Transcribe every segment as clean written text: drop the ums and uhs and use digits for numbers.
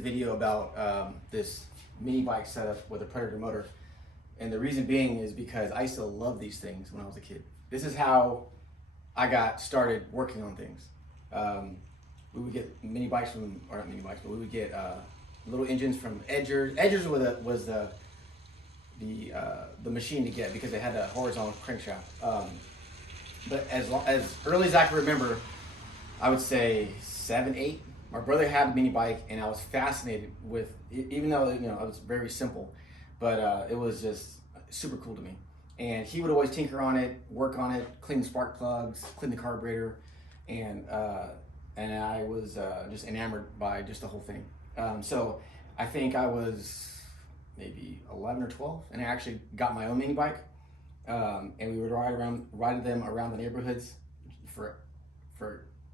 video about this mini bike setup with a Predator motor. And the reason being is because I used to love these things when I was a kid. This is how I got started working on things. We would get mini bikes from, or not mini bikes, but we would get little engines from Edgers. Edgers was the machine to get because it had a horizontal crankshaft. But as early as I can remember, I would say 7, 8. My brother had a mini bike, and I was fascinated with, even though it was very simple, but it was just super cool to me. And he would always tinker on it, work on it, clean the spark plugs, clean the carburetor, and I was just enamored by just the whole thing. So I think I was maybe 11 or 12, and I actually got my own mini bike, and we would ride them around the neighborhoods for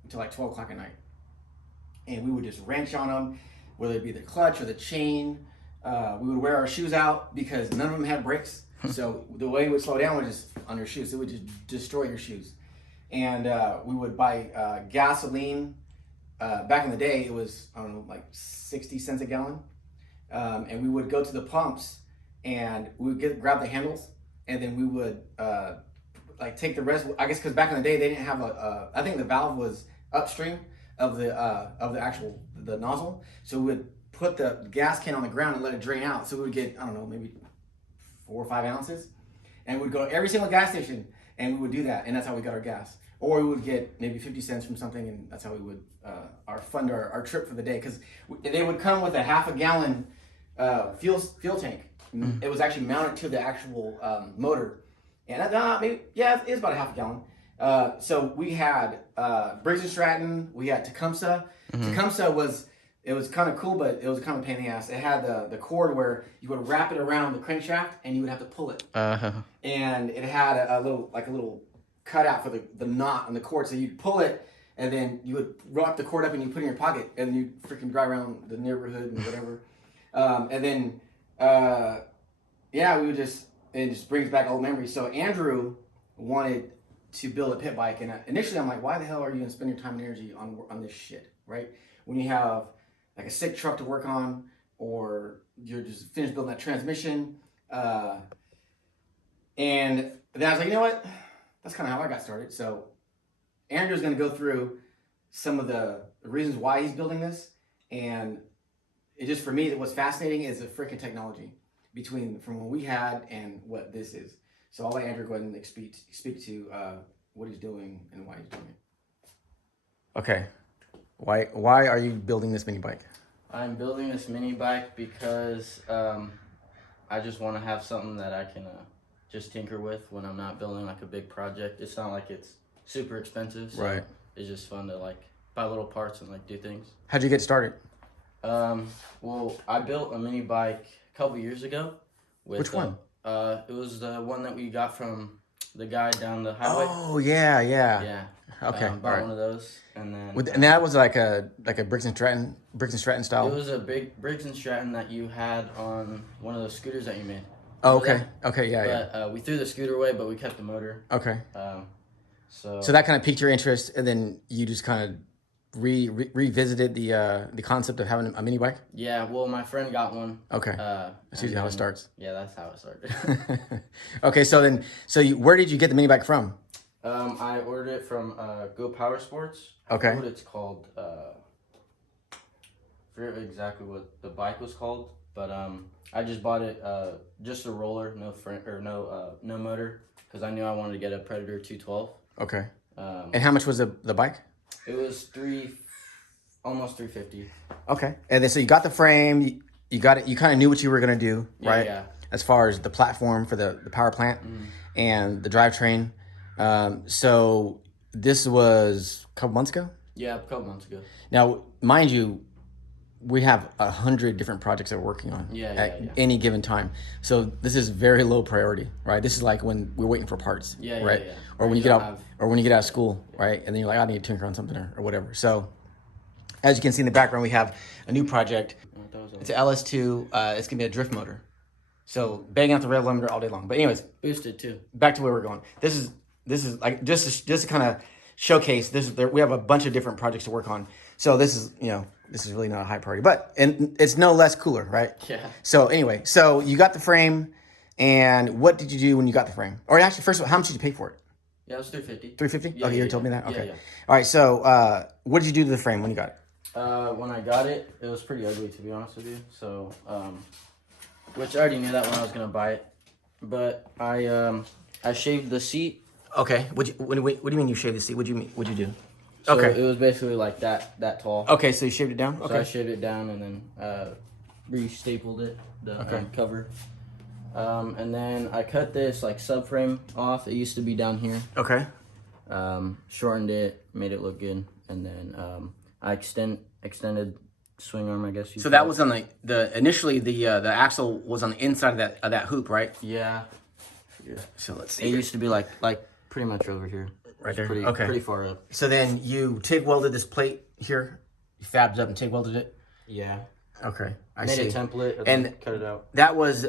until like 12 o'clock at night. And we would just wrench on them, whether it be the clutch or the chain. We would wear our shoes out because none of them had brakes. So the way it would slow down was just on your shoes. It would just destroy your shoes. And we would buy gasoline. Back in the day, it was, I don't know, like 60 cents a gallon. And we would go to the pumps and we would grab the handles, and then we would like take the rest. I guess because back in the day, they didn't have I think the valve was upstream of the actual nozzle. So we would put the gas can on the ground and let it drain out. So we would get, I don't know, maybe 4 or 5 ounces, and we'd go to every single gas station and we would do that, and that's how we got our gas. Or we would get maybe 50 cents from something, and that's how we would fund our trip for the day. Because they would come with a half a gallon fuel tank. Mm-hmm. It was actually mounted to the actual motor, and maybe, yeah, it is about a half a gallon. So we had Briggs & Stratton, we had Tecumseh. Mm-hmm. Tecumseh was kind of cool, but it was kind of a pain in the ass. It had the cord where you would wrap it around the crankshaft and you would have to pull it. Uh-huh. And it had a little cutout for the knot on the cord, so you'd pull it and then you would rock the cord up and you put it in your pocket and you freaking drive around the neighborhood and whatever. And then we would it just brings back old memories. So Andrew wanted to build a pit bike, and initially I'm like, why the hell are you gonna spend your time and energy on this shit, right? When you have like a sick truck to work on, or you're just finished building that transmission. And then I was like, you know what? That's kind of how I got started. So Andrew's going to go through some of the reasons why he's building this. And it just, for me, what's fascinating is the freaking technology from what we had and what this is. So I'll let Andrew go ahead and speak to what he's doing and why he's doing it. Okay. Why are you building this mini bike? I'm building this mini bike because I just want to have something that I can just tinker with when I'm not building like a big project. It's not like it's super expensive, so right. It's just fun to like buy little parts and like do things. How'd you get started? Well, I built a mini bike a couple years ago. Which one? It was the one that we got from the guy down the highway. Oh yeah. Yeah. Okay. Bought one of those, and then and that was like a Briggs & Stratton style. It was a big Briggs & Stratton that you had on one of those scooters that you made. Oh, okay. Okay, But we threw the scooter away, but we kept the motor. Okay. So that kind of piqued your interest, and then you just kind of revisited the concept of having a mini bike? Yeah, well, my friend got one. Okay. That's usually how it starts. Yeah, that's how it started. Okay, where did you get the mini bike from? I ordered it from Go Power Sports. Okay. I forget what it's called. I forget exactly what the bike was called, but I just bought it just a roller, no front or no motor, because I knew I wanted to get a Predator 212. Okay. And how much was the bike? It was almost $350. Okay. And then so you got the frame, you got it. You kind of knew what you were gonna do, right? Yeah. As far as the platform for the power plant and the drivetrain. So this was a couple months ago? Yeah, a couple months ago. Now, mind you, we have 100 different projects that we're working on at any given time. So this is very low priority, right? This is like when we're waiting for parts, right? Yeah. Or when you get out of school, right? And then you're like, I need to tinker on something or whatever. So as you can see in the background, we have a new project. It's an LS2. It's gonna be a drift motor. So banging out the rev limiter all day long. But anyways, boosted too. Back to where we're going. This is like just to kind of showcase this. We have a bunch of different projects to work on. So this is this is really not a high priority, but and it's no less cooler, right? Yeah. So anyway, so you got the frame, and what did you do when you got the frame? Or actually, first of all, how much did you pay for it? Yeah, it was $350. $350? Yeah, Okay, yeah, you told me that? Okay. Yeah. All right, so what did you do to the frame when you got it? When I got it, it was pretty ugly, to be honest with you. So, which I already knew that when I was gonna buy it, but I shaved the seat. Okay. What do you mean you shaved the seat? What'd you do? So Okay. it was basically like that tall. Okay, so you shaved it down? Okay. So I shaved it down and then re-stapled it, the cover. And then I cut this like subframe off. It used to be down here. Okay. Shortened it, made it look good, and then I extended swing arm, I guess. So that was on initially the axle was on the inside of that hoop, right? Yeah. So let's see. It used to be like pretty much over here. Right there. Pretty far up. So then you TIG welded this plate here. You fabbed up and TIG welded it. Yeah. Okay. I Made see. a template and cut it out. That was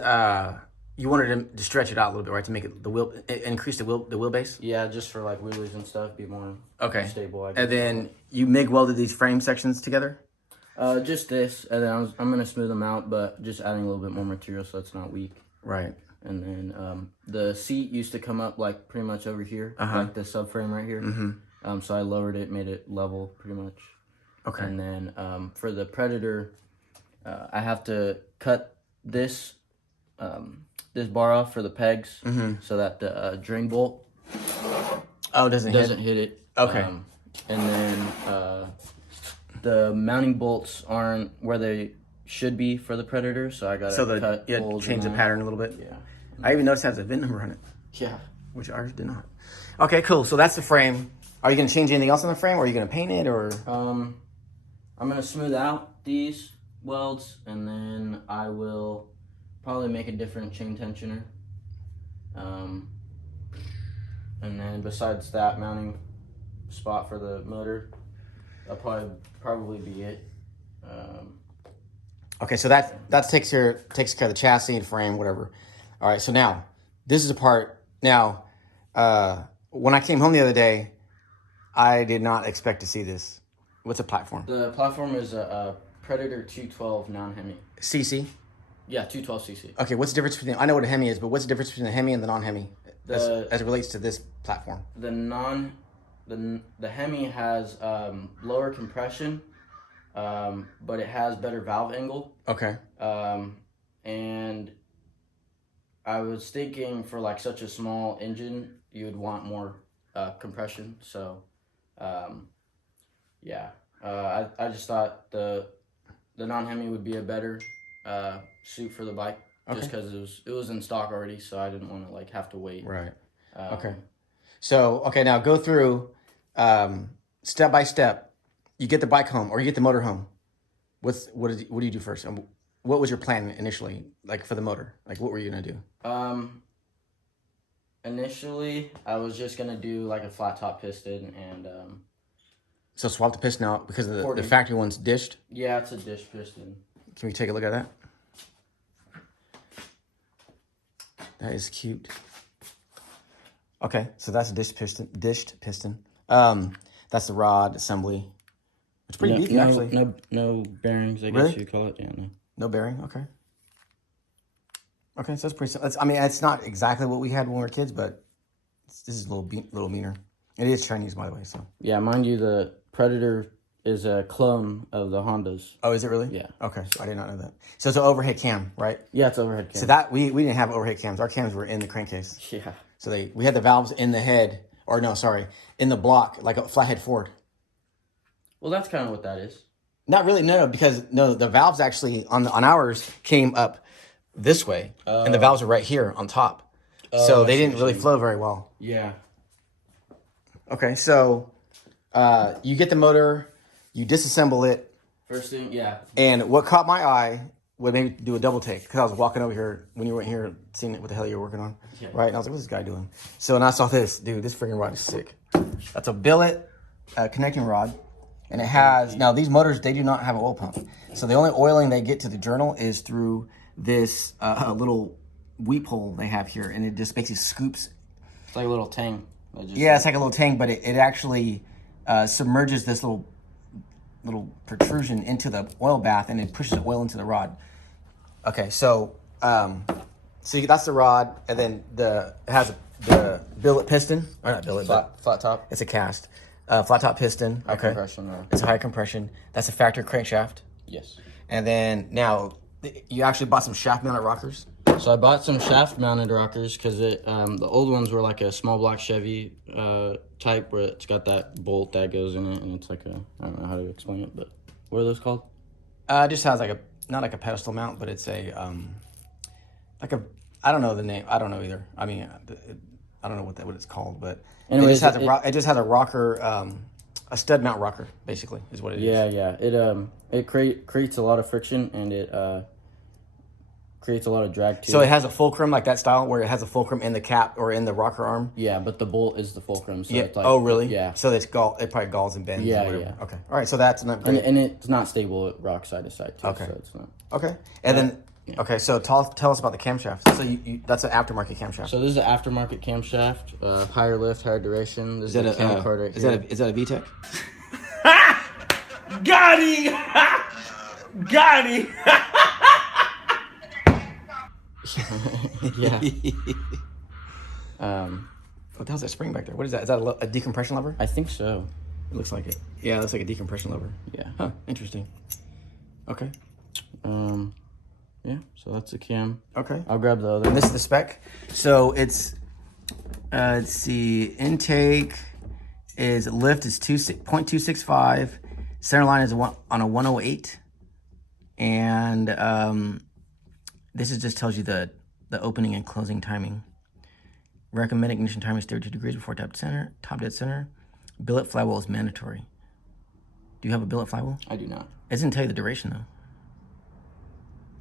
you wanted to stretch it out a little bit, right? To make it increase the wheelbase. Yeah, just for like wheelies and stuff, be more stable. I guess. And then you MIG welded these frame sections together. Just this, and then I'm gonna smooth them out, but just adding a little bit more material so it's not weak. Right. And then the seat used to come up like pretty much over here, like the subframe right here. Mm-hmm. So I lowered it, made it level pretty much. Okay. And then for the Predator, I have to cut this this bar off for the pegs so that the drain bolt doesn't hit it. Okay. And then the mounting bolts aren't where they should be for the Predator, so I got to cut holes. Change the pattern a little bit. Yeah. I even noticed it has a VIN number on it. Yeah. Which ours did not. Okay, cool. So that's the frame. Are you going to change anything else on the frame, or are you going to paint it, or? I'm going to smooth out these welds, and then I will probably make a different chain tensioner. And then besides that mounting spot for the motor, that'll probably be it. Okay, so that takes care of the chassis and frame, whatever. All right, so now this is a part. Now, when I came home the other day, I did not expect to see this. What's a platform? The platform is a Predator 212 non-Hemi. CC? Yeah, 212cc. Okay, what's the difference between? I know what a Hemi is, but what's the difference between the Hemi and the non-Hemi as it relates to this platform? The Hemi has lower compression, but it has better valve angle. Okay. And I was thinking for like such a small engine, you would want more compression. So, yeah, I just thought the non-Hemi would be a better suit for the bike, just because it was in stock already, so I didn't want to like have to wait. Right. Okay. So now go through step by step. You get the bike home, or you get the motor home. What do you do first? What was your plan initially, like for the motor? Like what were you gonna do? Initially, I was just gonna do like a flat top piston and. So swap the piston out because the factory one's dished. Yeah, it's a dish piston. Can we take a look at that? That is cute. Okay, so that's a dished piston. That's the rod assembly. It's pretty beefy, actually. No bearings, I guess you call it. Yeah, no. No bearing, okay. Okay, so that's pretty. I mean, it's not exactly what we had when we were kids, but this is a little meaner. It is Chinese, by the way. So. Yeah, mind you, the Predator is a clone of the Hondas. Oh, is it really? Yeah. Okay, so I did not know that. So it's an overhead cam, right? Yeah, it's overhead cam. So that we didn't have overhead cams. Our cams were in the crankcase. Yeah. So we had the valves in the head, in the block, like a flathead Ford. Well, that's kind of what that is. Not really, no, because the valves actually on ours came up this way, and the valves are right here on top. So they didn't really flow very well. Yeah. Okay, so you get the motor, you disassemble it. First thing, yeah. And what caught my eye would maybe do a double take, because I was walking over here when you weren't here, seeing what the hell you were working on, right? And I was like, what's this guy doing? So when I saw this, dude, this freaking rod is sick. That's a billet connecting rod. And it has, now these motors, they do not have an oil pump. So the only oiling they get to the journal is through this little weep hole they have here. And it just basically scoops. It's like a little tang. Yeah, it's like a little tang, but it actually submerges this little little protrusion into the oil bath, and it pushes the oil into the rod. Okay, so that's the rod, and then it has the billet piston, or not billet, flat top. It's a cast, flat top piston. High compression. It's a high compression. That's a factory crankshaft. Yes. And then now you actually bought some shaft mounted rockers. So I bought some shaft mounted rockers because the old ones were like a small block Chevy type where it's got that bolt that goes in it, and it's like I don't know how to explain it, but what are those called? It just has like not like a pedestal mount, but it's a I don't know the name. I don't know either. I mean, I don't know what it's called, but anyways, it just has a rocker, a stud mount rocker, basically, is what it is. Yeah. It creates a lot of friction, and it creates a lot of drag too. So it has a fulcrum like that style, where it has a fulcrum in the cap or in the rocker arm. Yeah, but the bolt is the fulcrum. So it's like, oh, really? Yeah. So it probably galls and bends. Yeah, or whatever. yeah. Okay. All right. So that's not great. And it's not stable. It rocks side to side too. Okay. So it's not. Okay. And then. Yeah. Okay, so tell us about the camshaft. So that's an aftermarket camshaft. So this is an aftermarket camshaft, higher lift, higher duration. This is a cam cord right here. Is that a VTEC? Got him! Got him! Yeah. What the hell's that spring back there? What is that? Is that a decompression lever? I think so. It looks like it. Yeah, it looks like a decompression lever. Yeah. Huh. Interesting. Okay. Yeah. So that's the cam. Okay. I'll grab the other. And this is the spec. So it's let's see. Intake is lift is 0.265. Center line is on a 108, and this just tells you the opening and closing timing. Recommended ignition timing is 32 degrees before top dead center. Billet flywheel is mandatory. Do you have a billet flywheel? I do not. It doesn't tell you the duration though.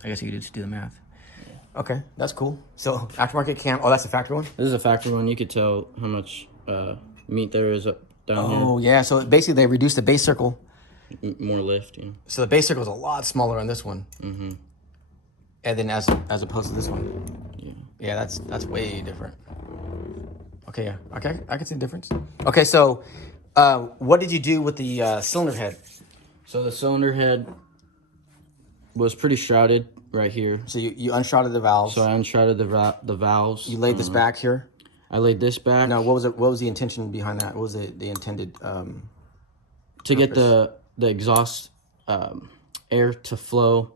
I guess you could just do the math. Yeah. Okay, that's cool. So aftermarket cam. Oh, that's the factory one. This is a factory one. You could tell how much meat there is down here. Oh yeah. So basically, they reduced the base circle. More lift. Yeah. So the base circle is a lot smaller on this one. Mm-hmm. And then as opposed to this one. Yeah. Yeah, that's way different. Okay, yeah. Okay, I can see the difference. Okay, so what did you do with the cylinder head? So the cylinder head was pretty shrouded right here. So you unshrouded the valves. So I unshrouded the valves. You laid this back here. I laid this back. No, what was the intention behind that? What was the intended to get the exhaust air to flow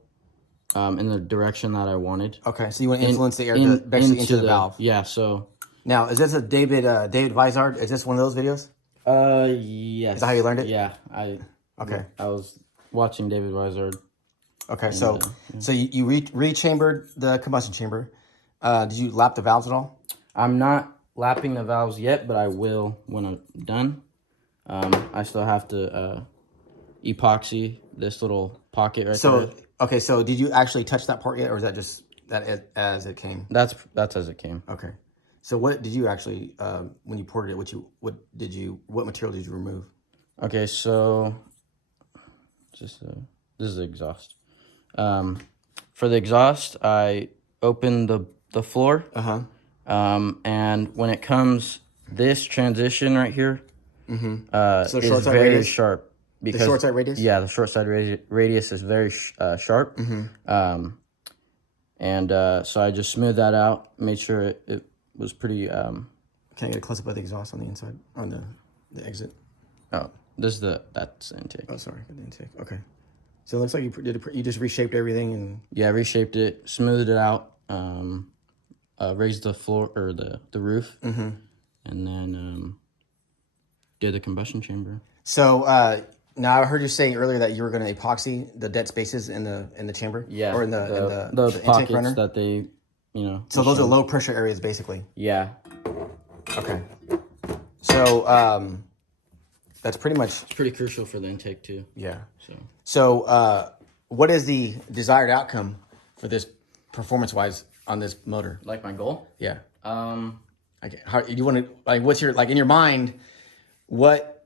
in the direction that I wanted. Okay, so you want to influence the air basically into the valve. Yeah. So now, is this a David Vizard? Is this one of those videos? Yes. Is that how you learned it? Yeah. Okay. I was watching David Vizard. Okay, so you rechambered the combustion chamber. Did you lap the valves at all? I'm not lapping the valves yet, but I will when I'm done. I still have to epoxy this little pocket right there. Okay, so did you actually touch that part yet, or is that just as it came? That's as it came. Okay. So what did you actually when you poured it? What material did you remove? Okay, so just this is the exhaust. For the exhaust, I opened the floor. And when it comes, this transition right here So is very radius? Sharp. Because, the short side radius? Yeah, the short side radius is very sharp. So I just smoothed that out, made sure it was pretty... Can I get a close-up of the exhaust on the inside, on the exit? Oh, that's the intake. Oh, sorry, the intake. Okay. So it looks like you just reshaped everything and... Yeah, reshaped it, smoothed it out, raised the floor, or the roof, and then did the combustion chamber. So... now I heard you say earlier that you were going to epoxy the dead spaces in the chamber, yeah, or in the pockets intake runner that they, So those are low pressure areas, basically. Yeah. Okay. So that's pretty much. It's pretty crucial for the intake too. Yeah. So what is the desired outcome for this performance-wise on this motor? Like my goal? Yeah. How you want to what's your in your mind? What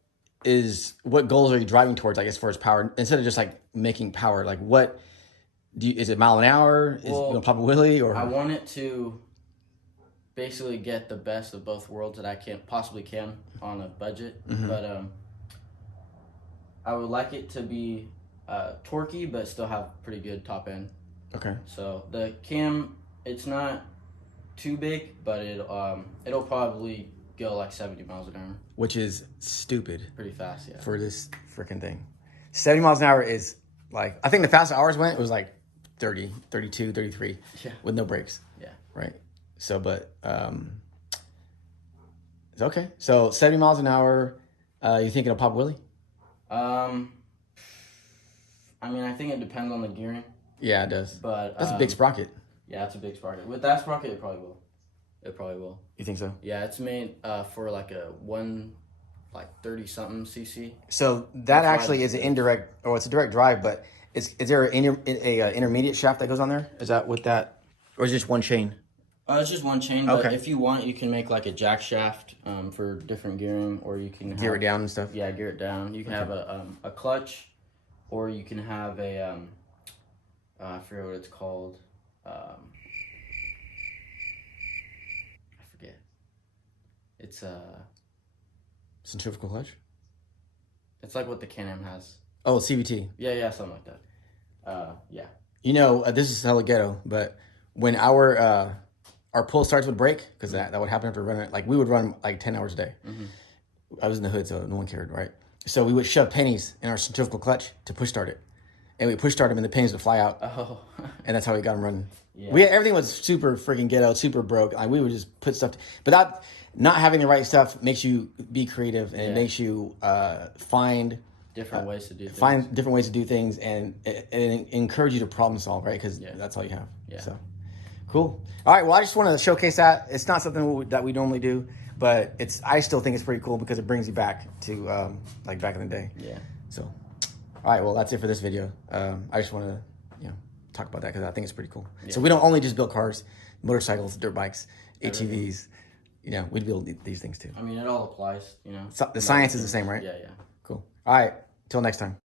goals are you driving towards, I guess, for its power, instead of just making power? What is it, mile an hour? Is it Papa Willie, or? I want it to basically get the best of both worlds that I possibly can on a budget. But I would like it to be torquey, but still have pretty good top end. Okay. So the cam, it's not too big, but it'll probably go like 70 miles an hour. Which is stupid. Pretty fast, yeah. For this freaking thing. 70 miles an hour is like, I think the fastest ours went, it was like 30, 32, 33. Yeah. With no brakes. Yeah. Right. So, but, it's okay. So 70 miles an hour, you think it'll pop wheelie? I mean, I think it depends on the gearing. Yeah, it does. But that's a big sprocket. Yeah, it's a big sprocket. With that sprocket, it probably will. It probably will. You think so? Yeah, it's made for like a 30 something cc. So that actually is an indirect, or it's a direct drive, but is there an intermediate shaft that goes on there? Is that with that, or is it just one chain? It's just one chain, but Okay. if you want, you can make like a jack shaft for different gearing, or you can Gear it down and stuff? Yeah, gear it down. You can have a clutch, or you can have a I forget what it's called. I forget. It's Centrifugal clutch? it's like what the Can-Am has. Oh, CVT. Yeah, something like that. Yeah. You know, this is hella ghetto, but when our pull starts would break, because that would happen after running, like we would run like 10 hours a day. Mm-hmm. I was in the hood, so no one cared, right? So we would shove pennies in our centrifugal clutch to push start it. And we push start them and the pennies would fly out. Oh. And that's how we got them running. Yeah. Everything was super freaking ghetto, super broke. Like we would just put stuff, but that, not having the right stuff makes you be creative, and it makes you find different ways to do things. Find different ways to do things, and encourage you to problem solve, right? Because that's all you have. Yeah. So cool. All right. Well, I just wanted to showcase that. It's not something that we normally do, but I still think it's pretty cool because it brings you back to like back in the day. Yeah. So, all right. Well, that's it for this video. I just want to talk about that because I think it's pretty cool. Yeah. So we don't only just build cars, motorcycles, dirt bikes, ATVs. We build these things too. I mean, it all applies. So the science is the same, right? Yeah. Cool. All right. Till next time.